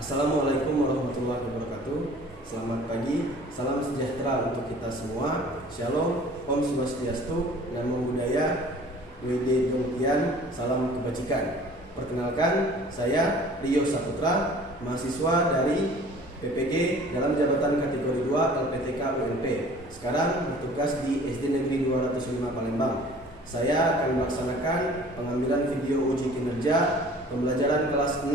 Assalamualaikum warahmatullahi wabarakatuh. Selamat pagi, salam sejahtera untuk kita semua. Shalom, Om Swastiastu, Namo Buddhaya, WD Dongtian, salam kebajikan. Perkenalkan, saya Rio Saputra, mahasiswa dari PPG dalam jabatan kategori 2 LPTK UNP. Sekarang bertugas di SD Negeri 205 Palembang. Saya akan melaksanakan pengambilan video uji kinerja pembelajaran kelas 6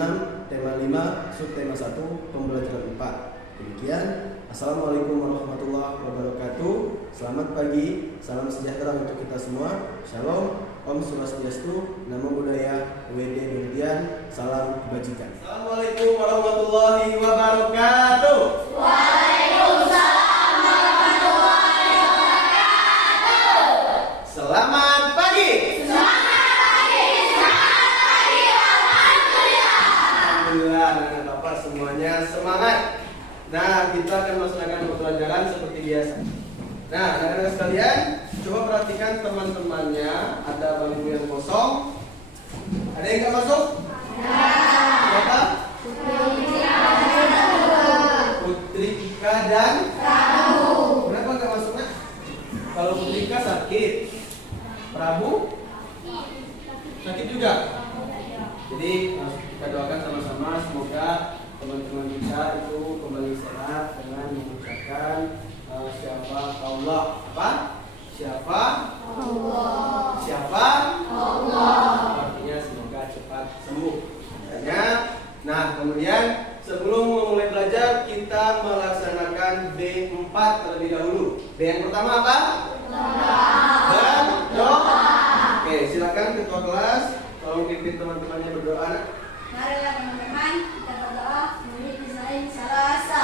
tema 5 subtema 1 pembelajaran 4. Demikian, Assalamualaikum warahmatullahi wabarakatuh. Selamat pagi, salam sejahtera untuk kita semua. Shalom, Om Swastiastu, Namo Buddhaya, WD Dongtian, salam kebajikan. Assalamualaikum warahmatullahi wabarakatuh. Waalaikumsalam warahmatullahi wabarakatuh. Selamat pagi. Alhamdulillah, anak Bapak semuanya semangat. Nah, kita akan melaksanakan pembelajaran seperti biasa. Nah, anak-anak sekalian, coba perhatikan teman-temannya. Ada bangku yang kosong. Ada yang nggak masuk? Siapa? Putri Ika dan Prabu. Kenapa nggak masuk, Nak? Kalau Putri Ika sakit, Prabu sakit juga. Jadi kita doakan sama-sama semoga teman-teman kita itu kembali sehat dengan mengucapkan siapa Allah. Apa? Siapa? Allah. Siapa? Allah. Artinya semoga cepat sembuh. Nah, kemudian sebelum memulai belajar kita melaksanakan B4 terlebih dahulu. B yang pertama apa? Berdoa. Oke, silakan ketua kelas tolong pimpin teman-temannya berdoa. Marilah teman-teman kita berdoa menurut Israel Salasa.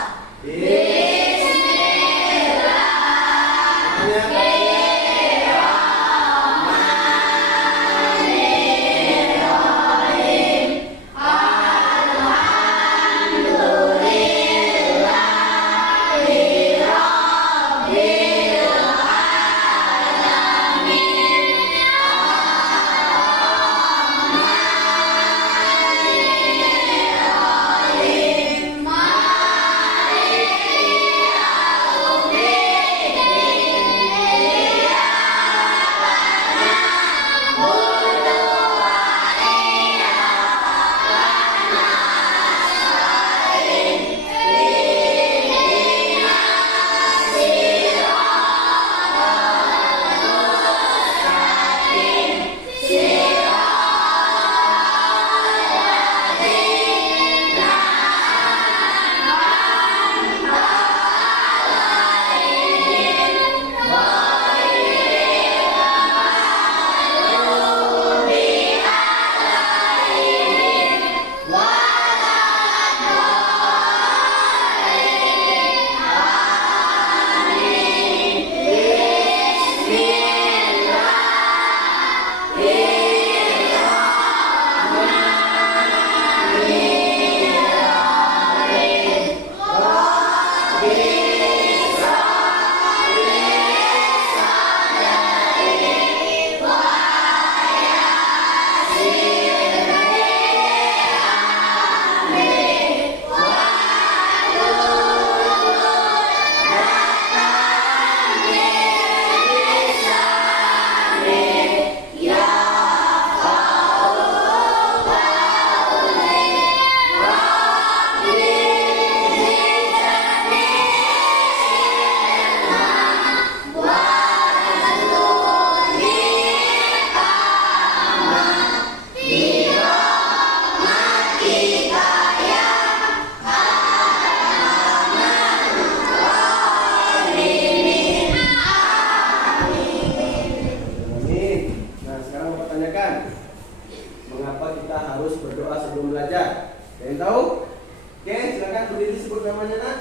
Mengapa kita harus berdoa sebelum belajar? Ada yang tahu? Oke, silakan berdiri sebut namanya, Nak.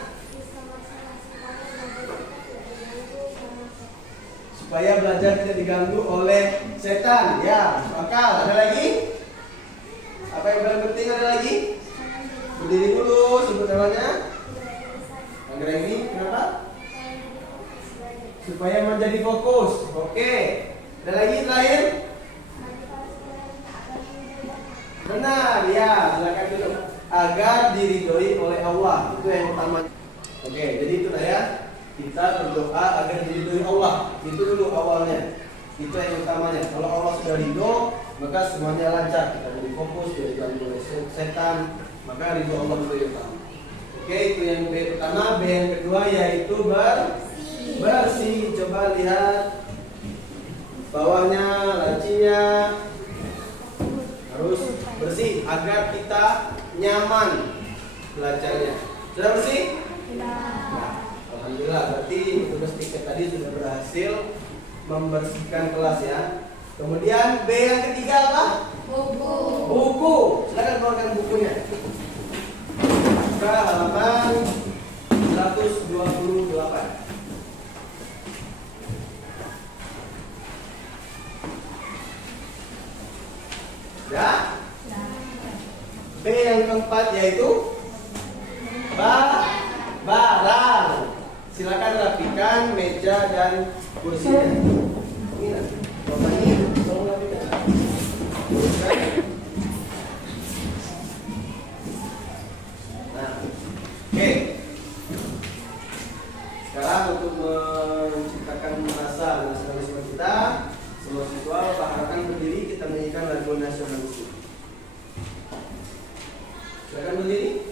Supaya belajar tidak diganggu oleh setan. Ya, akal. Ada lagi? Apa yang paling penting ada lagi? Berdiri dulu, sebut namanya. Anggra ini, kenapa? Supaya menjadi fokus. Oke. Ada lagi terakhir? Benar, ya. Silakan dulu. agar diridhoi oleh Allah. Itu yang utama. Oke, jadi itu ya. Kita berdoa agar diridhoi Allah. Itu dulu awalnya. Itu yang utamanya. Kalau Allah sudah ridho, maka semuanya lancar. Kita jadi fokus, tidak diganggu oleh setan. Maka ridho Allah itu yang utama. Oke, itu yang B pertama. B yang kedua yaitu bersih. Coba lihat bawahnya, lacinya harus bersih agar kita nyaman belajarnya. Sudah bersih? Nah, alhamdulillah, berarti tugas tiket tadi sudah berhasil membersihkan kelas ya. Kemudian B yang ketiga apa? Buku. Silakan keluarkan bukunya. Buka halaman 128. Ya? B yang keempat yaitu barang. Silakan rapikan meja dan kursinya. Ini Bapak ini tolong rapikan. Nah, oke. Sekarang untuk menciptakan rasa nasionalisme kita, semua siswa harapkan berdiri, kita menyanyikan lagu nasionalisme. Silakan berdiri.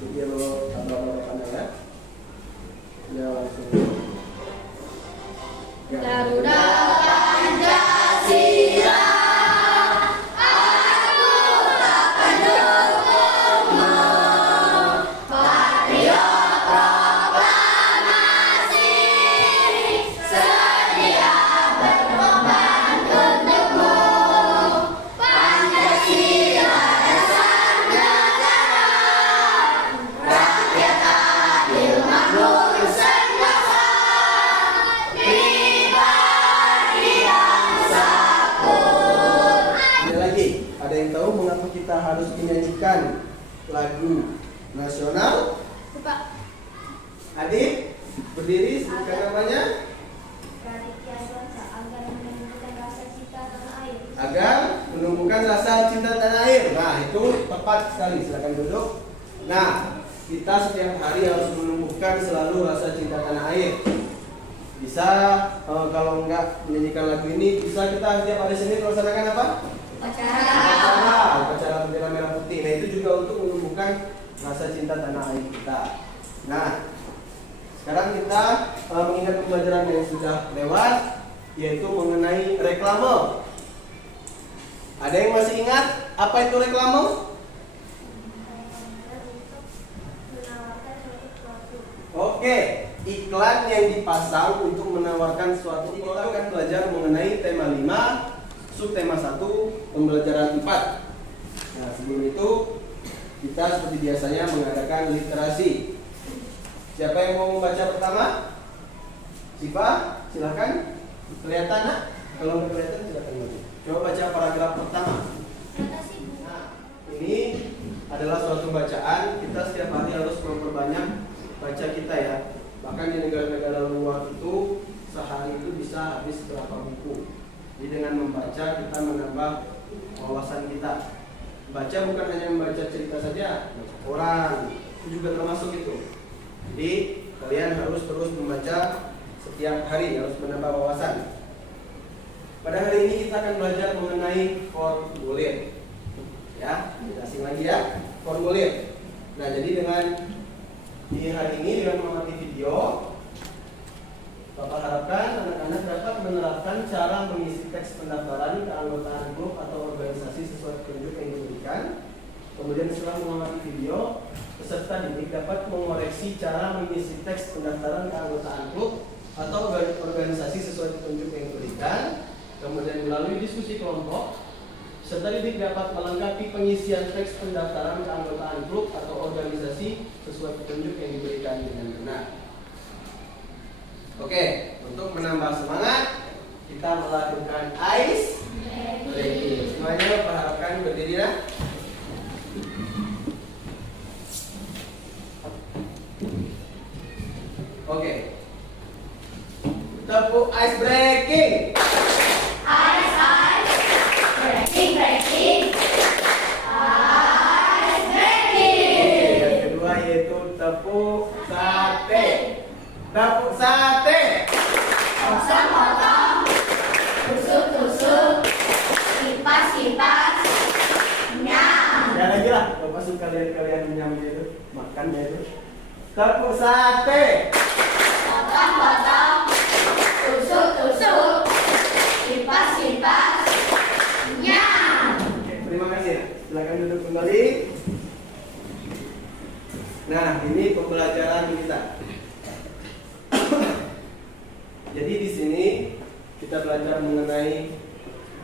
Jadi kalau tambah kamera, ya langsung. Garuda Pancasila, aku tak pendukungmu. Patriot proklamasi, sedia berkorban untukmu. Pancasila dasar negara, rakyat adil makmur sentosa. Ada yang tahu mengapa kita harus menyanyikan lagu nasional? Pak. Adik, berdiri, sebutkan namanya. Agar menumbuhkan rasa cinta tanah air. Nah, itu tepat sekali. Silakan duduk. Nah, kita setiap hari harus menumbuhkan selalu rasa cinta tanah air. Bisa kalau enggak menyanyikan lagu ini, bisa kita setiap hari Senin melaksanakan apa? Upacara bendera merah putih. Nah, itu juga untuk menumbuhkan rasa cinta tanah air kita. Nah, sekarang kita mengingat pembelajaran yang sudah lewat, yaitu mengenai reklame. Ada yang masih ingat apa itu reklame? Oke, iklan yang dipasang untuk menawarkan suatu. Kita akan belajar mengenai tema 5, subtema 1, pembelajaran 4. Nah, sebelum itu kita seperti biasanya mengadakan literasi. Siapa yang mau membaca pertama? Siva, silakan. Kelihatan nak? Kalau nggak kelihatan silakan baca. Coba baca paragraf pertama. Nah, ini adalah suatu bacaan. Kita setiap hari harus memperbanyak baca kita ya. Bahkan di negara-negara luar itu sehari itu bisa habis berapa buku. Jadi dengan membaca kita menambah wawasan kita. Baca bukan hanya membaca cerita saja, orang itu juga termasuk itu. Jadi kalian harus terus membaca setiap hari, harus menambah wawasan. Pada hari ini kita akan belajar mengenai formulir. Ya, kita asing lagi ya, formulir. Nah, jadi dengan di hari ini dengan mengamati video, Bapak harapkan anak-anak dapat menerapkan cara mengisi teks pendaftaran keanggotaan grup atau organisasi sesuai petunjuk yang diberikan. Kemudian setelah mengamati video, peserta didik dapat mengoreksi cara mengisi teks pendaftaran keanggotaan grup atau organisasi sesuai petunjuk yang diberikan. Kemudian melalui diskusi kelompok, peserta didik dapat melengkapi pengisian teks pendaftaran keanggotaan grup atau organisasi sesuai petunjuk yang diberikan dengan benar. Oke, untuk menambah semangat, kita melakukan ice breaking. Semuanya harapkan berdiri ya. Oke, kita ice breaking. Tepuk sate. Potong-potong, tusuk-tusuk, kipas-kipas, nyam. Ya lagi lah, kalau masuk kalian nyamnya itu, makannya itu. Tepuk sate. Potong-potong, tusuk-tusuk, kipas-kipas, nyam. Oke, terima kasih. Silakan duduk kembali. Nah, ini pembelajaran kita. Jadi di sini kita belajar mengenai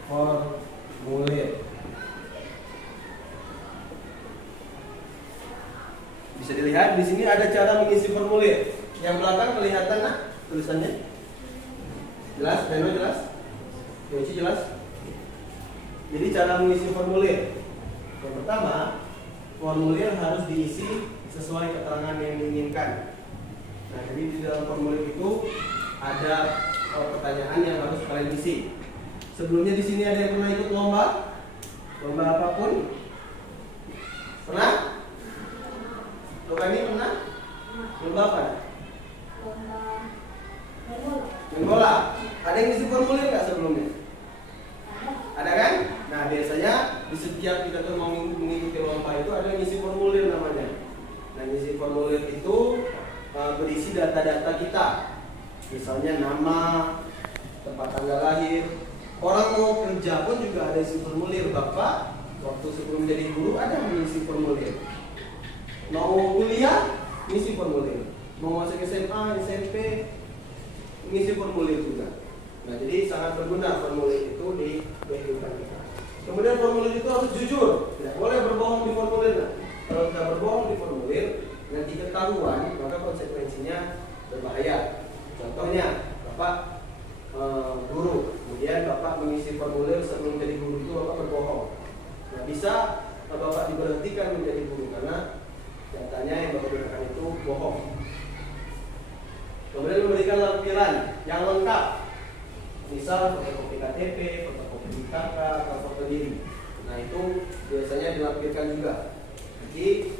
formulir. Bisa dilihat di sini ada cara mengisi formulir. Yang belakang kelihatan nah tulisannya. Jelas? Deno jelas? Yoci jelas? Jadi cara mengisi formulir. Yang pertama, formulir harus diisi sesuai keterangan yang diinginkan. Nah, jadi di dalam formulir itu ada pertanyaan yang harus kalian isi. Sebelumnya di sini ada yang pernah ikut lomba? Lomba apapun? Pernah? Lomba ini pernah? Lomba apa? Main bola. Ada yang isi formulir nggak sebelumnya? Ada kan? Nah, biasanya di setiap kita tuh mau mengikuti lomba itu ada yang isi formulir namanya. Nah, isi formulir itu berisi data-data kita. Misalnya nama, tempat tanggal lahir. Orang mau kerja pun juga ada isi formulir. Bapak waktu sebelum jadi guru ada mengisi formulir. Mau kuliah, ngisi formulir. Mau masuk SMA, SMP, ngisi formulir juga. Nah, jadi sangat berguna formulir itu di kehidupan kita. Kemudian formulir itu harus jujur, tidak boleh berbohong di formulir. Nah, kalau kita berbohong di formulir, nanti ketahuan, maka konsekuensinya berbahaya. Contohnya, Bapak guru, kemudian Bapak mengisi formulir sebelum jadi guru itu Bapak berbohong. Nah, bisa Bapak diberhentikan menjadi guru karena datanya yang Bapak gunakan itu bohong. Kemudian memberikan lampiran yang lengkap, misal fotokopi KTP, fotokopi KK, atau foto diri. Nah, itu biasanya dilampirkan juga. Jadi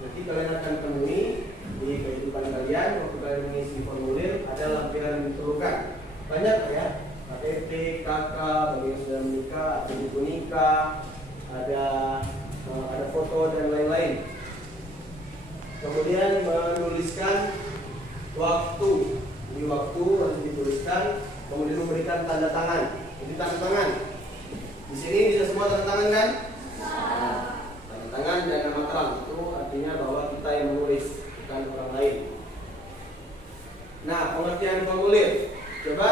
nanti kalian akan temui di kehidupan kalian waktu kalian mengisi formulir ada lampiran yang diperlukan. Banyak ya, KTP, KK, bagi yang sudah menikah, atau nikah, ada foto dan lain-lain. Kemudian menuliskan waktu. Di waktu harus dituliskan, kemudian memberikan tanda tangan. Jadi tanda tangan. Di sini bisa semua tanda tangan kan? Tanda tangan dan nama terang itu artinya bahwa kita yang menulis, bukan orang lain. Nah, pengertian formulir. Coba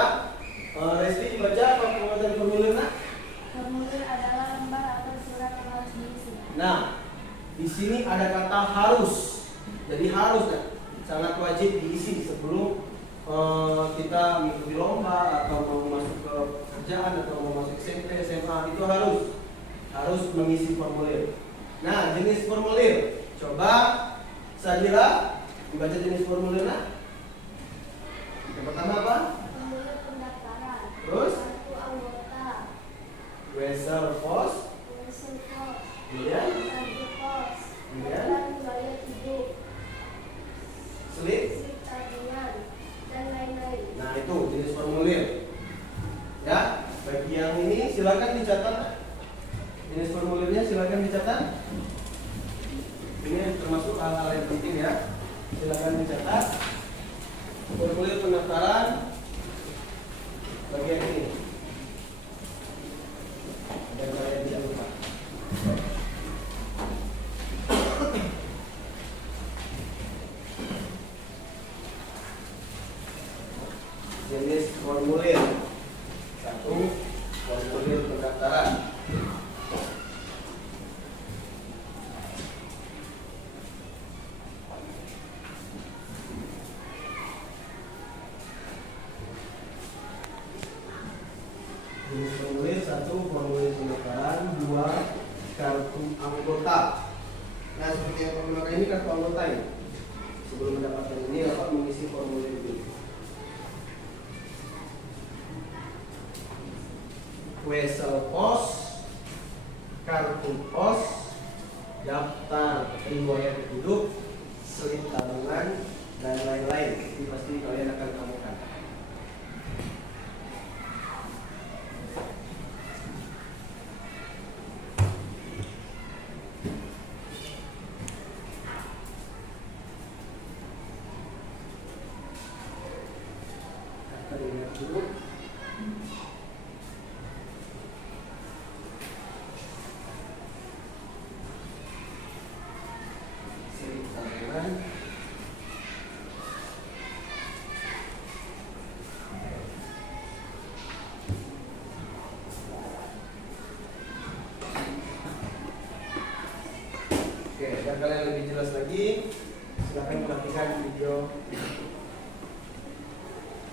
Resti baca apa pengertian formulir nak? Formulir adalah lembar atau surat yang harus diisi. Nah, di sini ada kata harus. Jadi harus kan? Sangat wajib diisi sebelum kita mengikuti lomba atau mau masuk ke kerjaan atau mau masuk SMP, SMA itu harus mengisi formulir. Nah, jenis formulir. Coba Sadira dibaca jenis formulir nak. Yang pertama apa? Formulir pendaftaran. Terus? Kartu anggota. Wesel pos. Wesel pos. Kemudian? Kartu pos. Kemudian? Dan biaya hidup. Slip. Slip tabungan. Dan lain-lain. Nah, itu jenis formulir. Ya, bagi yang ini silakan dicatat. Jenis formulirnya silakan dicatat. Ini termasuk hal-hal yang penting ya. Silakan dicatat. Formulir pendaftaran bagian ini. Dan kalian tidak lupa. Jenis formulir. Satu, formulir pendaftaran. Jenis formulir satu, formulir pendaftaran. Dua, kartu anggota. Nah, seperti yang menggunakan ini kartu anggota ini. Sebelum mendapatkan ini, dapat mengisi formulir itu. Wesel pos, kartu pos, daftar riwayat hidup, slip tabungan, dan lain-lain. Ini pasti kalian akan Kita lihat dulu. Oke, agar kalian lebih jelas lagi, silahkan perhatikan video.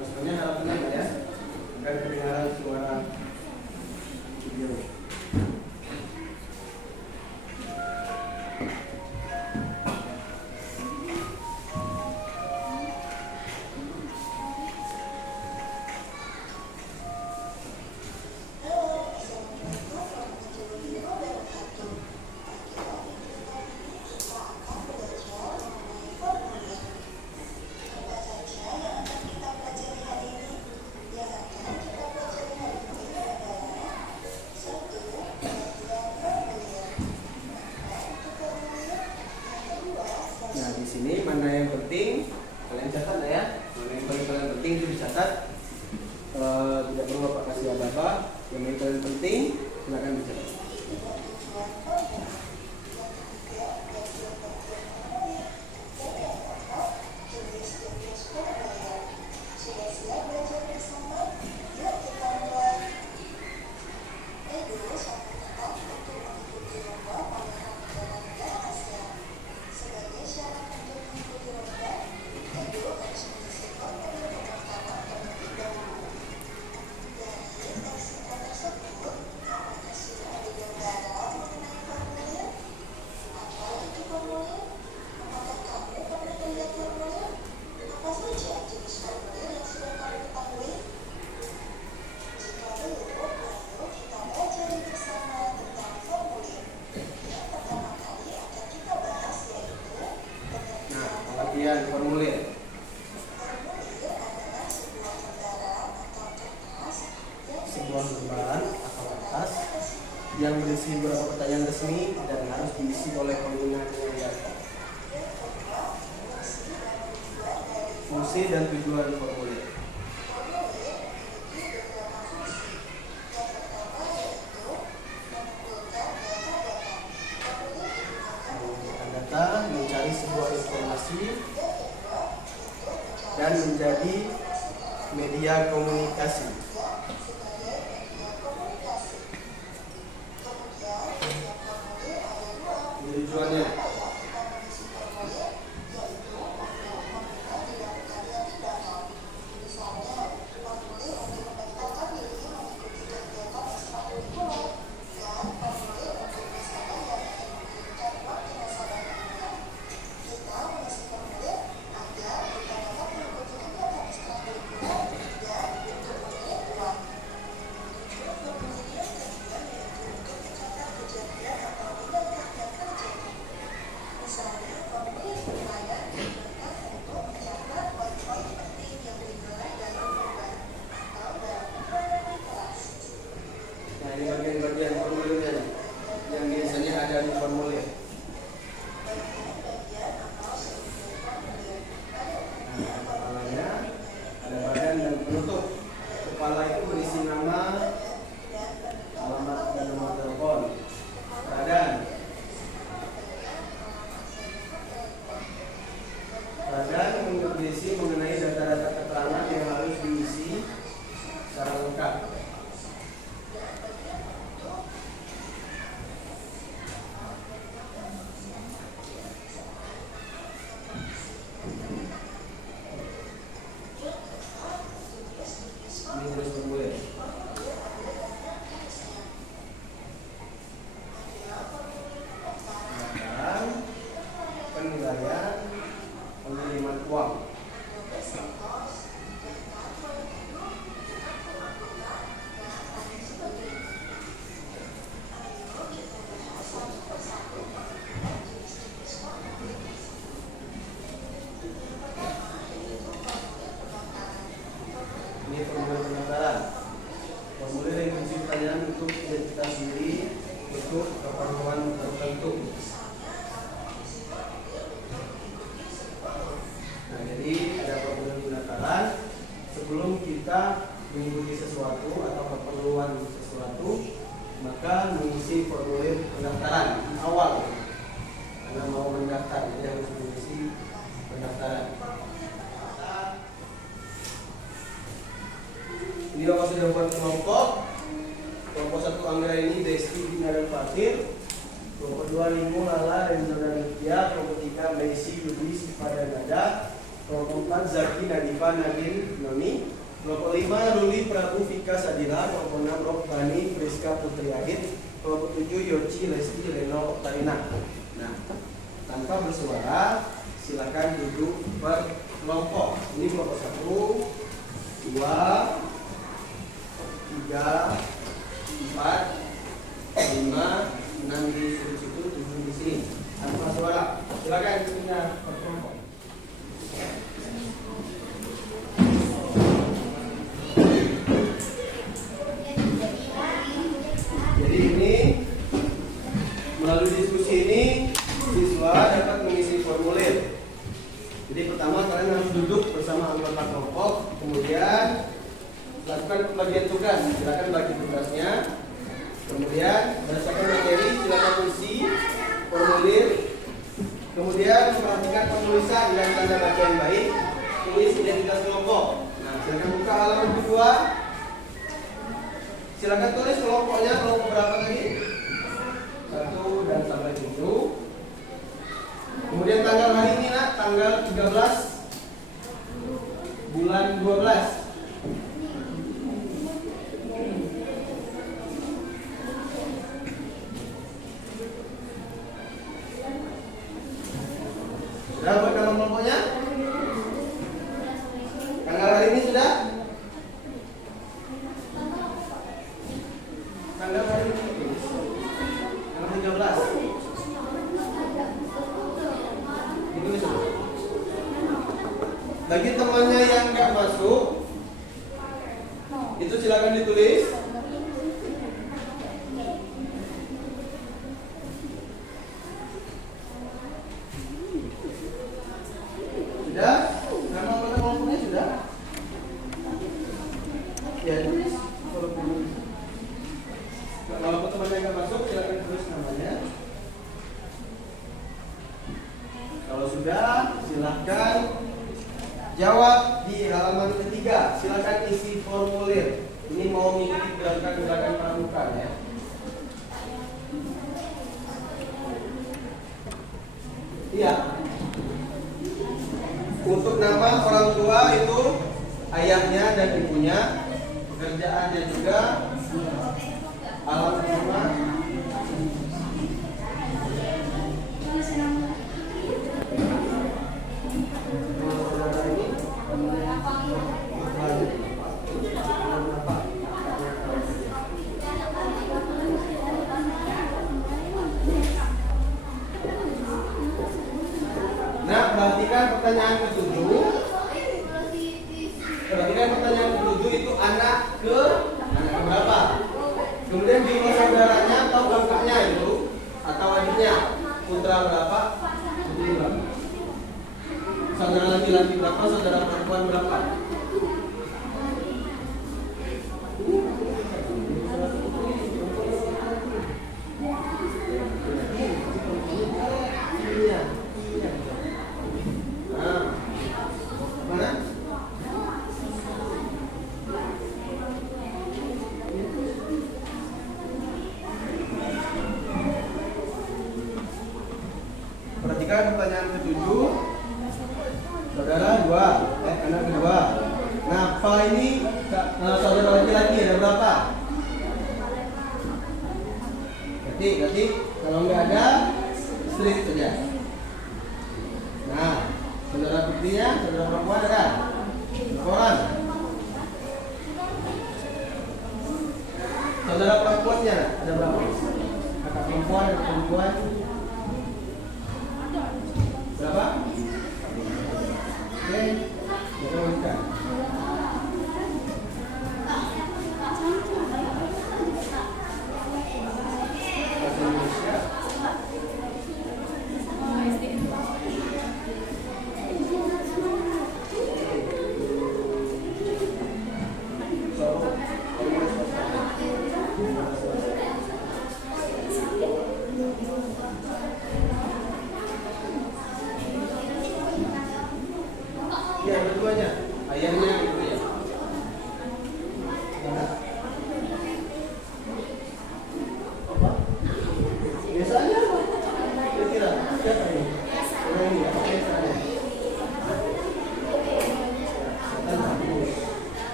Sebenarnya harapannya enggak ya, agar kedengaran suara video. Nah, di sini mana yang penting kalian catat ya. Mana yang paling kalian penting itu dicatat. Tidak perlu Bapak kasih apa-apa. Yang paling penting silakan dicatat. Formulir sebuah lembaran atau kertas yang berisi beberapa pertanyaan resmi dan harus diisi oleh pengguna yang data. Fungsi dan tujuan formulir. Data mencari sebuah informasi dan menjadi media komunikasi. Tujuannya bagian formulirnya yang biasanya ada di formulir. Nah, kepalanya ada badan dan penutup. Kepala itu berisi nama, alamat dan nomor telepon. Badan berisi mengenai data-data keterangan yang harus diisi secara lengkap. Penilaian pengiriman uang. Ini formulir pendaftaran. Formulir yang berisi pertanyaan untuk identitas diri untuk keperluan tertentu. Nah, jadi ada formulir pendaftaran, sebelum kita mengikuti sesuatu atau keperluan sesuatu, maka mengisi formulir pendaftaran di awal. Karena mau mendaftar, jadi harus mengisi pendaftaran. Ini Bapak sudah buat kelompok. Kelompok 1 Anggra ini Desti, Dina, dan Fatir. Kelompok 2 Limo, Lala, Renzo, dan Nitya. Kelompok 3 Messi, Yudi, Siva, dan Nada. Kelompok 4 Zaki, Nadifa, Nadine, Noni. Kelompok 5 Ruli, Prabu, Vika, Sadila. Kelompok 6 Robbani, Friska, Putri Ahid. Kelompok 7 Yoci, Lesti, Leno, Oktarina. Nah, tanpa bersuara, silakan duduk per kelompok. Ini kelompok 1, 2, 3, 4, 5, 6 di situ, 7 di sini. Tanpa suara. Silakan duduknya per kelompok. Jadi ini melalui diskusi ini siswa dapat mengisi formulir. Jadi pertama kalian harus duduk bersama anggota kelompok, kemudian lakukan pembagian tugas. Silakan bagi tugasnya. Kemudian berdasarkan materi silakan isi formulir. Kemudian perhatikan penulisan dan tanda baca yang baik. Tulis identitas kelompok. Nah, silakan buka halaman kedua. Silakan tulis kelompoknya, kelompok berapa tadi? 1 dan sampai 7. Kemudian tanggal hari ini nak, tanggal 13 bulan 12. Sudah buat nama kelompoknya? Tanggal hari ini sudah? Tanggal hari ini tanggal 13. Ditulis. Bagi temannya yang nggak masuk, itu silakan ditulis. Sudah? Nama anggota kelompoknya sudah? Ya, tulis. Kalau temannya nggak masuk, silakan tulis namanya. Kalau sudah, silahkan jawab di halaman ketiga. Silakan isi formulir. Ini mau mengikuti gerakan-gerakan pramuka ya. Iya. Untuk nama orang tua itu ayahnya dan ibunya, pekerjaannya juga, alamat rumah. Nah, perhatikan pertanyaan ke-7. Perhatikan pertanyaan ke-7 itu anak ke berapa? Kemudian jumlah saudaranya atau kakaknya itu atau adiknya, putra berapa? Putri berapa? Saudara laki-laki berapa? Saudara perempuan berapa? Perhatikan pertanyaan ke-7. Saudara 2, anak kedua. Nah, Pak ini saudara laki-laki ada berapa? Ketik. Kalau nggak ada, strip saja. Nah, saudara putrinya, saudara perempuan ada? Berapa orang? Saudara perempuannya ada berapa? Kakak perempuan, adik perempuan. Berapa? Oke, kita lanjutkan. Bahasa Indonesia.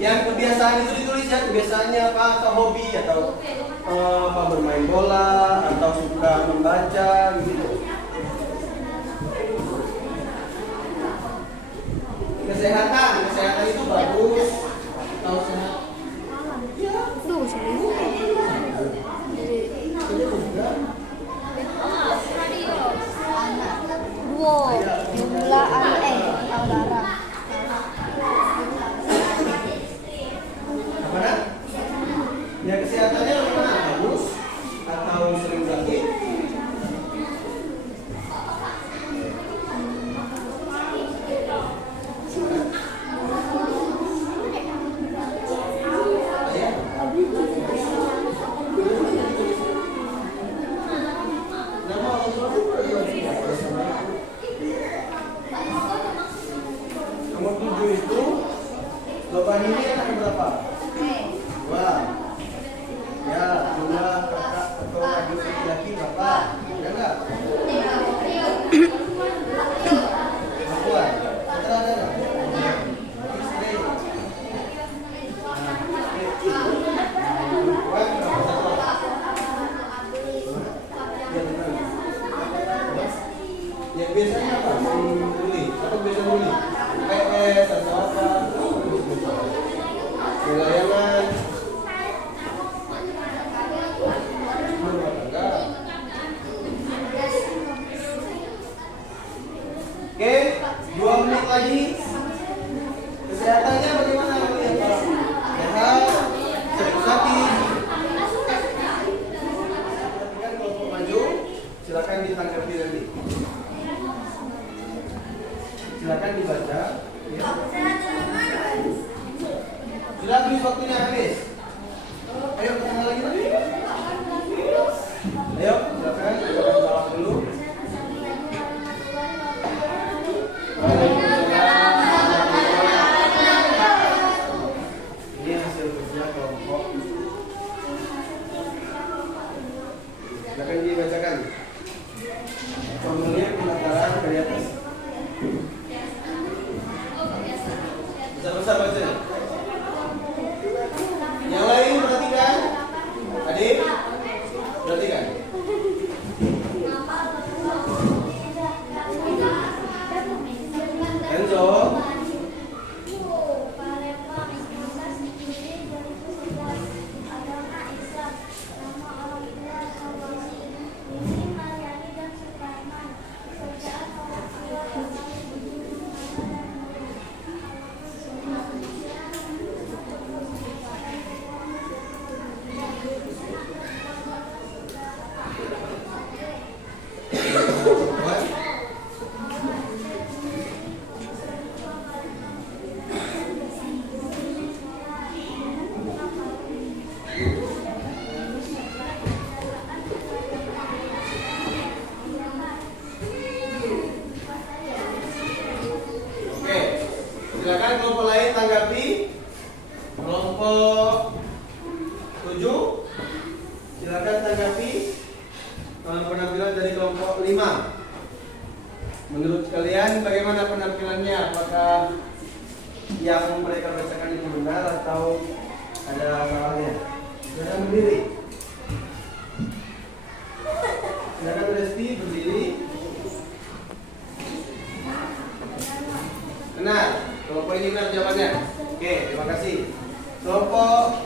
Yang kebiasaan itu ditulis ya, kebiasaannya apa hobi atau apa bermain bola atau suka membaca gitu. Kesehatan itu bagus. Tahu sehat? Tuh, serius. Dua, jumlah atau darah. Apa nak? Ya kesehatannya gimana? Bagus atau sering sakit? Nomor 7 itu lubang ini anak berapa? 2. Ya, jumlah kakak atau adik laki-laki berapa? Ya enggak? Perempuan. Ada enggak? Istri. Perempuan berapa? Ya biasanya apa? Muli. Apa biasa muli? PS atau apa? Layangan. Rumah tangga. Oke, 2 menit lagi. Kesehatannya bagaimana? Sehat, sering sakit. Perhatikan kelompok maju. Silakan ditanggapi nanti. Silakan dibaca. Ya. Sudah habis waktunya habis. Ayo kita lagi. Ayo, silakan jawab dulu. Ini hasil kerja kelompok. Silakan dibacakan. Formulir pendaftaran dari atas. Besar-besar bacanya. Yang lain perhatikan. Adik, perhatikan. Enzo. Silakan kelompok lain tanggapi. Kelompok 7 silakan tanggapi penampilan dari kelompok 5. Menurut kalian bagaimana penampilannya? Apakah yang mereka bacakan itu benar atau ada salahnya? Silakan berdiri. Silakan Resti berdiri. Benar. Kelompok ini benar jawabannya. Oke, terima kasih. Kelompok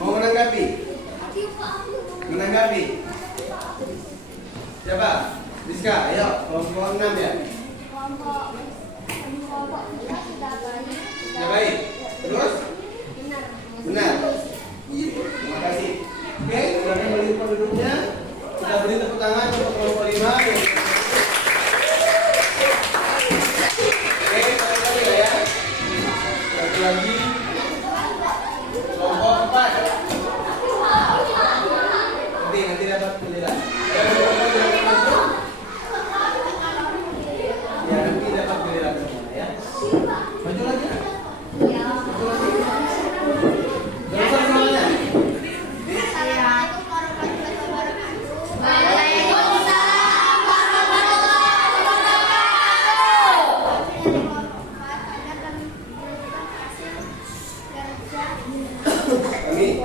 mau menanggapi? Menanggapi? Siapa? Rizka, ayo. Kelompok 6 ya. Ya baik. Terus? Benar. Terima kasih. Oke, silakan melihat penduduknya. Kita beri tepuk tangan untuk kelompok 5. Lagi kelompok 4 nanti dapat giliran ya, nanti dapat giliran semua ya. kami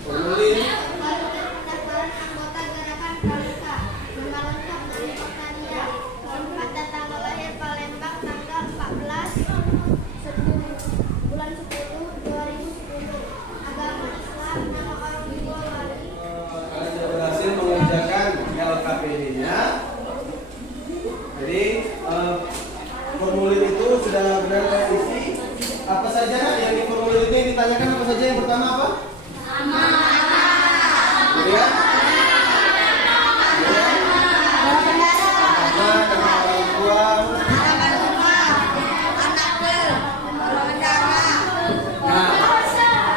formulir Pendaftaran anggota gerakan pramuka nama lengkap nama pertanian, tempat dan tanggal lahir Palembang tanggal 14 bulan 10 2010, agama Islam, nama orang tua wali. kalian sudah berhasil mengerjakan LKPD-nya. Jadi formulir itu sudah benar saya isi. Apa saja yang di formulir itu yang ditanyakan apa saja? Yang pertama apa? Ya. Nama orang tua. Nah,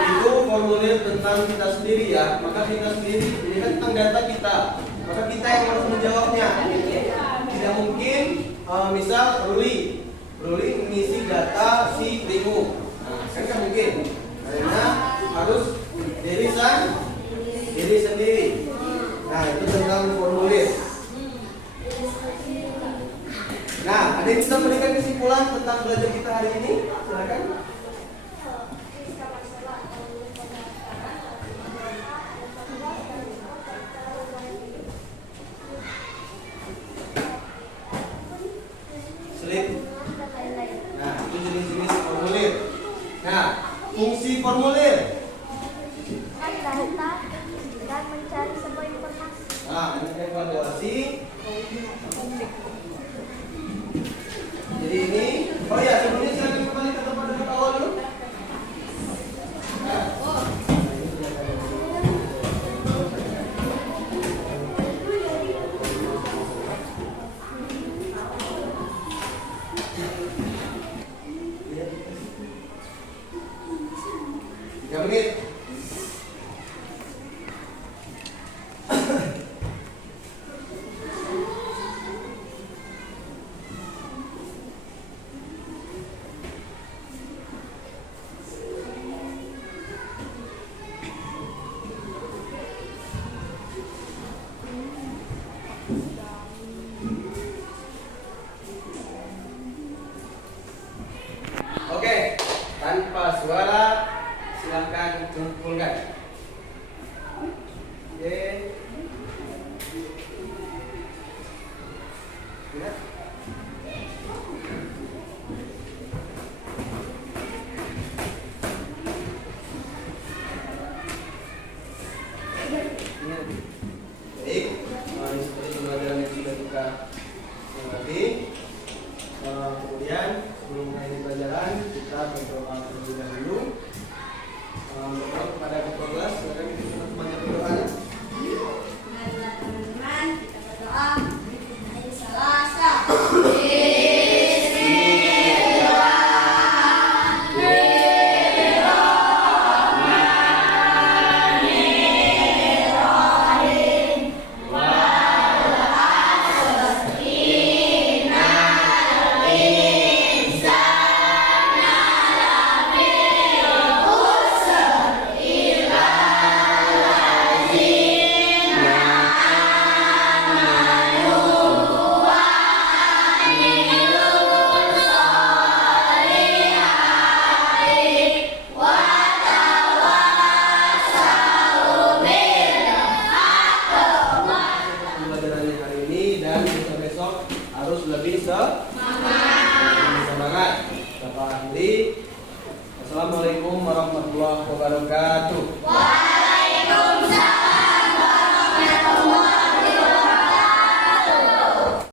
itu formulir tentang kita sendiri ya. Maka kita sendiri ini kan tentang data kita. Maka kita yang harus menjawabnya. Tidak mungkin misal Ruli mengisi data si Primo. Nah, kan nggak mungkin. Karena harus diri sendiri. Nah, itu tentang formulir. Nah, ada yang bisa memberikan kesimpulan tentang belajar kita hari ini? Silakan. Slip. Nah, itu jenis-jenis formulir. Nah, fungsi formulir. Mendata dan mencari sebuah informasi. Nah, evaluasi. Jadi ini, oh ya sebelumnya silakan kembali ke tempat duduk awal dulu. Nah. Tiga menit. Oke, tanpa suara silahkan kumpulkan. Oke. Ya. Baik, ini seperti pembelajaran yang sudah kita lewati. Kemudian sebelum mengakhiri pelajaran kita berdoa terlebih dahulu. Berdoa kepada ketua kelas, silakan kita semuanya berdoa. Marilah teman-teman kita berdoa. Hari Selasa. Pembelajarannya hari ini dan besok harus lebih semangat. Kita akhiri. Wassalamualaikum warahmatullahi wabarakatuh.